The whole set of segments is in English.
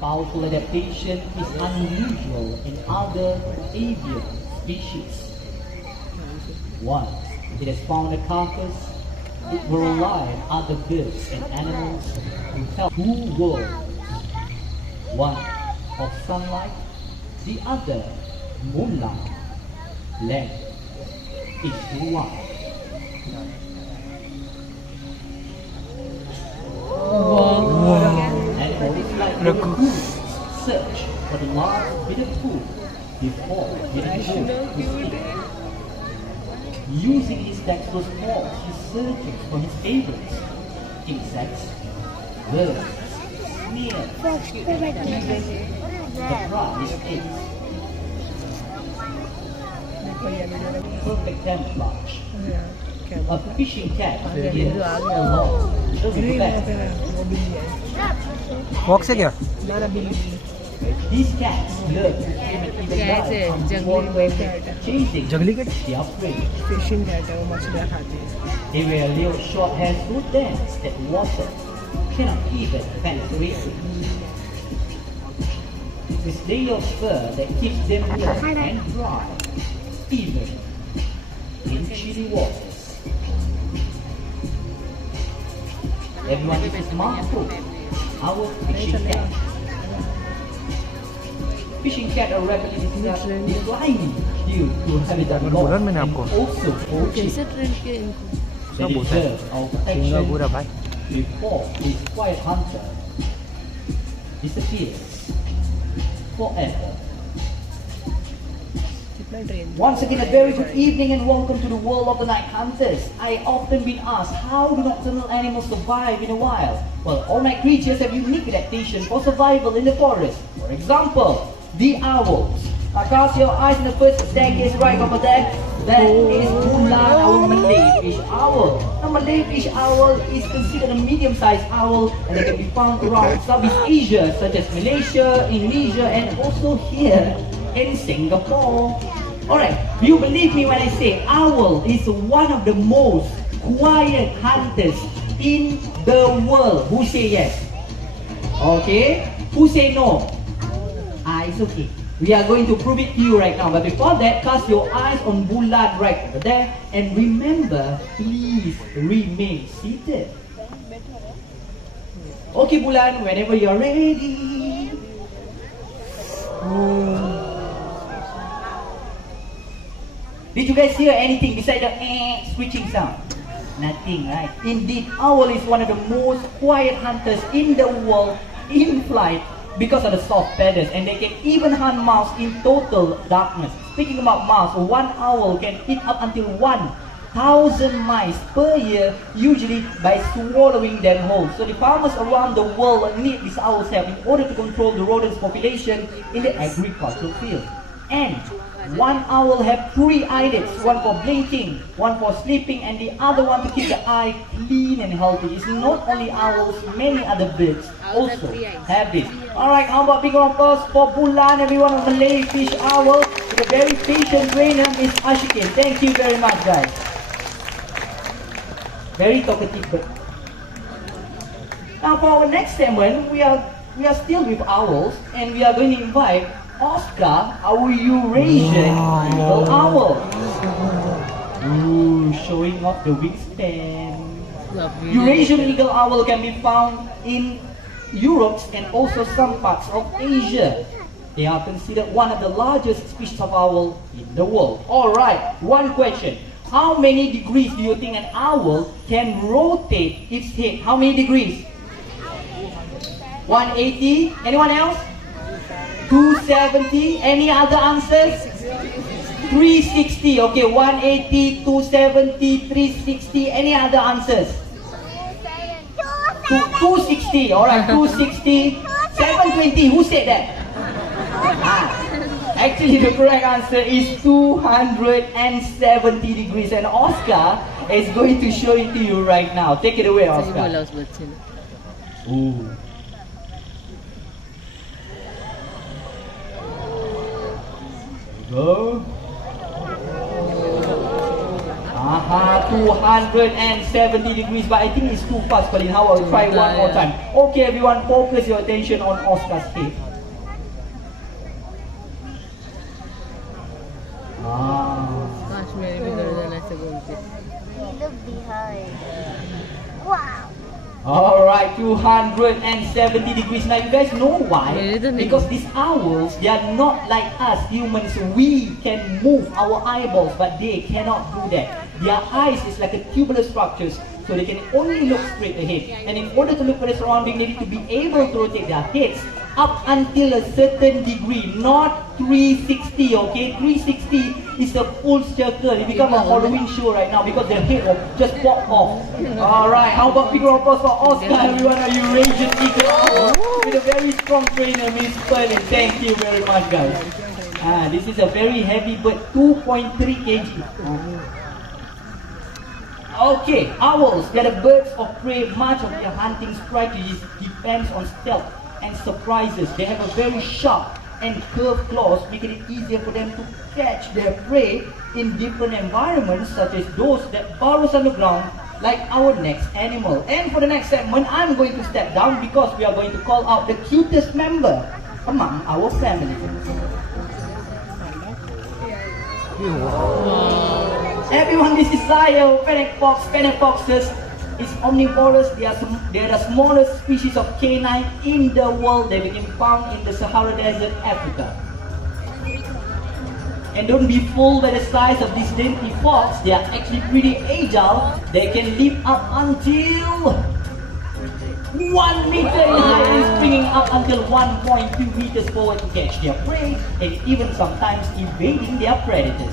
powerful adaptation is unusual in other avian species. Once it has found a carcass, it will rely on other birds and animals to help two worlds. One of sunlight, the other moonlight, blend into one. Animals like raccoons search for the last bit of food before getting food to eat. Using his dexterous paws, he searches for his favorites: insects, birds, snails, even the prize eggs. Perfect camouflage. A fishing cat is alone. Walk से क्या? These cats learn to swim and even dive underwater, chasing जंगली cat? their prey. Fishing cat है वो मछलियाँ खाती है. They wear little short hairs so dense that water cannot even penetrate it. This layer of fur that keeps them warm and dry, even in chilly waters. Everyone is a smart cook. Our fishing cat. Fishing cat are rapidly declining due to habitat loss बोला मैंने and आपको. also poaching. कैसे train किया इनको? They बोलता है. deserve our सिंगा protection पूरा भाई. before this quiet hunter disappears forever. कितना train? Once again, a very good evening and welcome to the world of the night hunters. I often been asked, how do nocturnal animals survive in the wild? Well, all night creatures have unique adaptation for survival in the forest. For example, the owls. Now cast your eyes on the first staircase right over there. That is Bulan, our Malay fish owl. Now Malay fish owl is considered a medium-sized owl and they can be found around Southeast Asia such as Malaysia, Indonesia and also here in Singapore. Alright, do you believe me when I say owl is one of the most quiet hunters in the world? Who say yes? Okay, who say no? It's okay. We are going to prove it to you right now. But before that, cast your eyes on Bulan right over there. And remember, please remain seated. Okay, Bulan, whenever you're ready. Did you guys hear anything besides the switching sound? Nothing, right? Indeed, owl is one of the most quiet hunters in the world in flight because of the soft feathers, and they can even hunt mouse in total darkness. Speaking about mouse, one owl can eat up until 1,000 mice per year, usually by swallowing them whole. So the farmers around the world need these owls help in order to control the rodents population in the agricultural field. And one owl have 3 eyelids, one for blinking, one for sleeping, and the other one to keep the eye clean and healthy. It's not only owls, many other birds also have this. Alright, how about big round of applause for Bulan, everyone of Malay fish owl, with a very patient trainer, Miss Ashikin. Thank you very much, guys. Very talkative bird. Now for our next segment, we are still with owls, and we are going to invite Oscar, our Eurasian eagle owl. Ooh, showing off the wingspan. Eurasian eagle owl can be found in Europe and also some parts of Asia. They are considered one of the largest species of owl in the world. Alright, one question. How many degrees do you think an owl can rotate its head? How many degrees? 180? Anyone else? 270? Any other answers? 360. Okay, 180, 270, 360. Any other answers? 260. Alright, 260. 720. Who said that? Actually, the correct answer is 270 degrees. And Oscar is going to show it to you right now. Take it away, Oscar. Ooh. Go. 270 degrees, but I think it's too fast, Colin. How about try one more time? Okay, everyone, focus your attention on Oscar's head. Gosh, may bigger than nasa buntis. Look behind. Wow. Alright, 270 degrees. Now you guys know why? Because these owls, they are not like us humans. We can move our eyeballs, but they cannot do that. Their eyes is like a tubular structures, so they can only look straight ahead. And in order to look for the surrounding, they need to be able to rotate their heads up until a certain degree, not 360, okay? 360 is a full circle. It becomes a Halloween show right now because their head will just pop off. Alright, how about big round of applause for Oscar, everyone, a Eurasian eagle with a very strong trainer, Miss Pearl. Thank you very much, guys. This is a very heavy bird, 2.3 kg. Okay, owls, they are the birds of prey. Much of their hunting strategies depends on stealth and surprises. They have a very sharp and curved claws, making it easier for them to catch their prey in different environments, such as those that burrows underground, like our next animal. And for the next segment, I'm going to step down because we are going to call out the cutest member among our family. Everyone, this is Zaya, fennec fox. Fennec foxes is omnivorous. They are the smallest species of canine in the world. They became found in the Sahara Desert, Africa. And don't be fooled by the size of this dainty fox. They are actually pretty agile. They can leap up until 1 meter in height and springing up until 1.2 meters forward to catch their prey, and even sometimes evading their predators.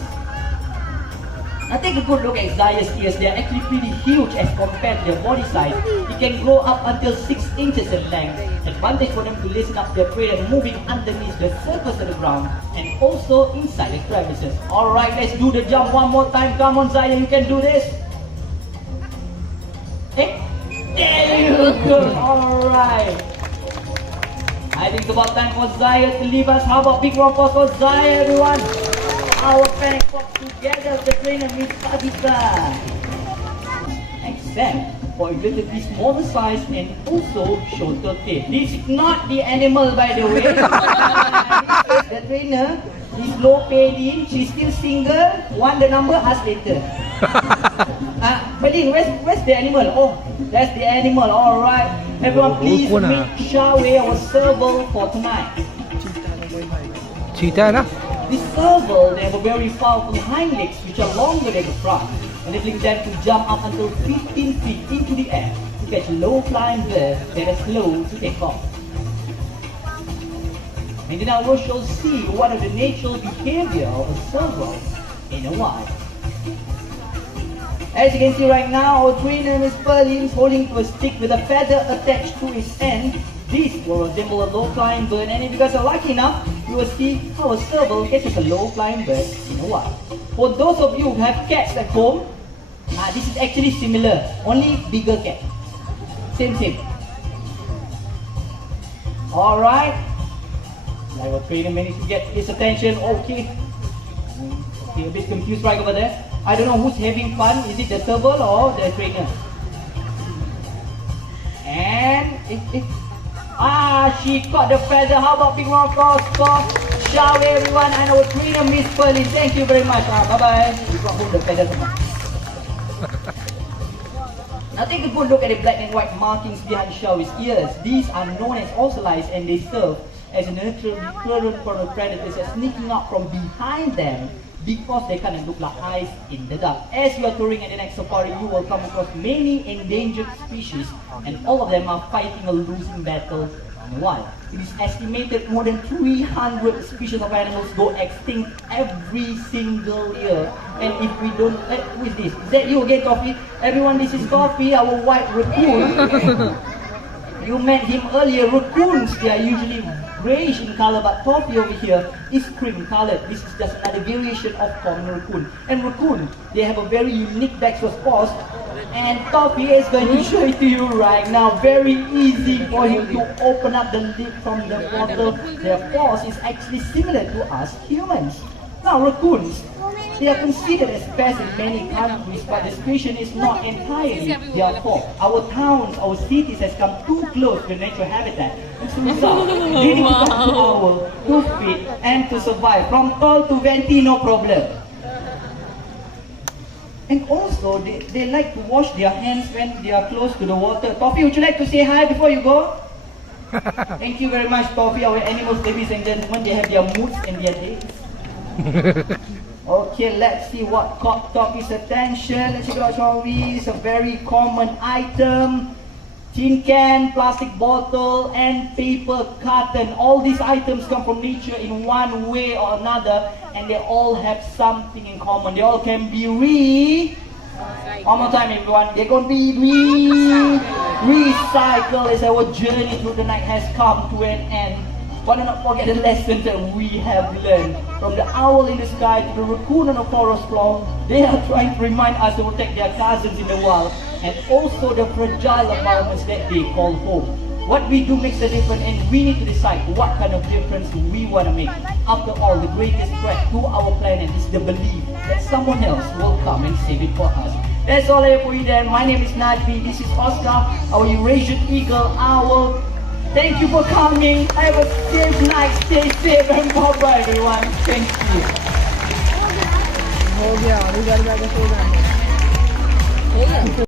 Now take a good look at Zaya's ears. They are actually pretty huge as compared to their body size. It can grow up until 6 inches in length. Advantage for them to listen up their prey and moving underneath the surface of the ground and also inside the crevices. Alright, let's do the jump one more time. Come on, Zaya, you can do this. Hey, there you go. Alright. I think it's about time for Zaya to leave us. How about big round of applause for Zaya, everyone? Our fennec fox together with the trainer, Miss Adita. Except for a relatively smaller size and also shorter tail. This is not the animal, by the way. The trainer is low paid in. She's still single. Want the number? Ask later. Berlin, where's the animal? Oh, that's the animal. Alright. Everyone, please meet Shaway, our serval for tonight. Cheetah na? This serval, they have a very powerful hind legs which are longer than the front, enabling them to jump up until 15 feet into the air to catch low-flying birds that are slow to take off. And then we shall see one of the natural behavior of a serval in a while. As you can see right now, our trainer Miss Pearlie is holding to a stick with a feather attached to its end. This will resemble a low-flying bird, and if you guys are lucky enough, you will see how a serval catches a low-flying bird in a while. For those of you who have cats at home, this is actually similar, only bigger cat. Same. Alright. Like our trainer managed to get his attention. Okay, a bit confused right over there. I don't know who's having fun. Is it the serval or the trainer? And she caught the feather. How about big round of applause for Shaway, everyone, and our trainer Miss Pearlie. Thank you very much. Bye bye. You got hold the feather. Now take a good look at the black and white markings behind Shaway's ears. These are known as ocellites, and they serve as a natural deterrent for the predators that are sneaking up from behind them, because they kind of look like eyes in the dark. As you are touring at the next safari, you will come across many endangered species, and all of them are fighting a losing battle in the wild. It is estimated more than 300 species of animals go extinct every single year. And if we don't, who is this? Is that you again, Coffee? Everyone, this is Coffee, our white raccoon. You met him earlier. Raccoons, they are usually grayish in color, but Toffee over here is cream colored. This is just another variation of common raccoon. And raccoon, they have a very unique dexterous paws, and Toffee is going to show it to you right now. Very easy for him to open up the lid from the bottle. Their paws is actually similar to us humans. Now raccoons, they are considered as pests in many countries, but the situation is not entirely their fault. Our towns, our cities has come too close to the natural habitat. As a result, they need to come to owl to feed and to survive. From tall to venti, no problem. And also, they like to wash their hands when they are close to the water. Toffee, would you like to say hi before you go? Thank you very much, Toffee. Our animals, ladies and gentlemen, they have their moods and their days. Okay, let's see what caught Toffee's attention. Let's check it out, shall we? It's a very common item. Tin can, plastic bottle, and paper carton. All these items come from nature in one way or another, and they all have something in common. They all can be one more time, everyone. They're going to be recycled as our journey through the night has come to an end. But do not forget the lesson that we have learned. From the owl in the sky to the raccoon on the forest floor, they are trying to remind us to protect their cousins in the wild, and also the fragile environments that they call home. What we do makes a difference, and we need to decide what kind of difference we want to make. After all, the greatest threat to our planet is the belief that someone else will come and save it for us. That's all I have for you then. My name is Najmi. This is Oscar, our Eurasian eagle owl. Thank you for coming. Have a safe night. Stay safe and bye-bye everyone. Thank you. हो गया, अभी घर जाके सो जाएंगे। ठीक है।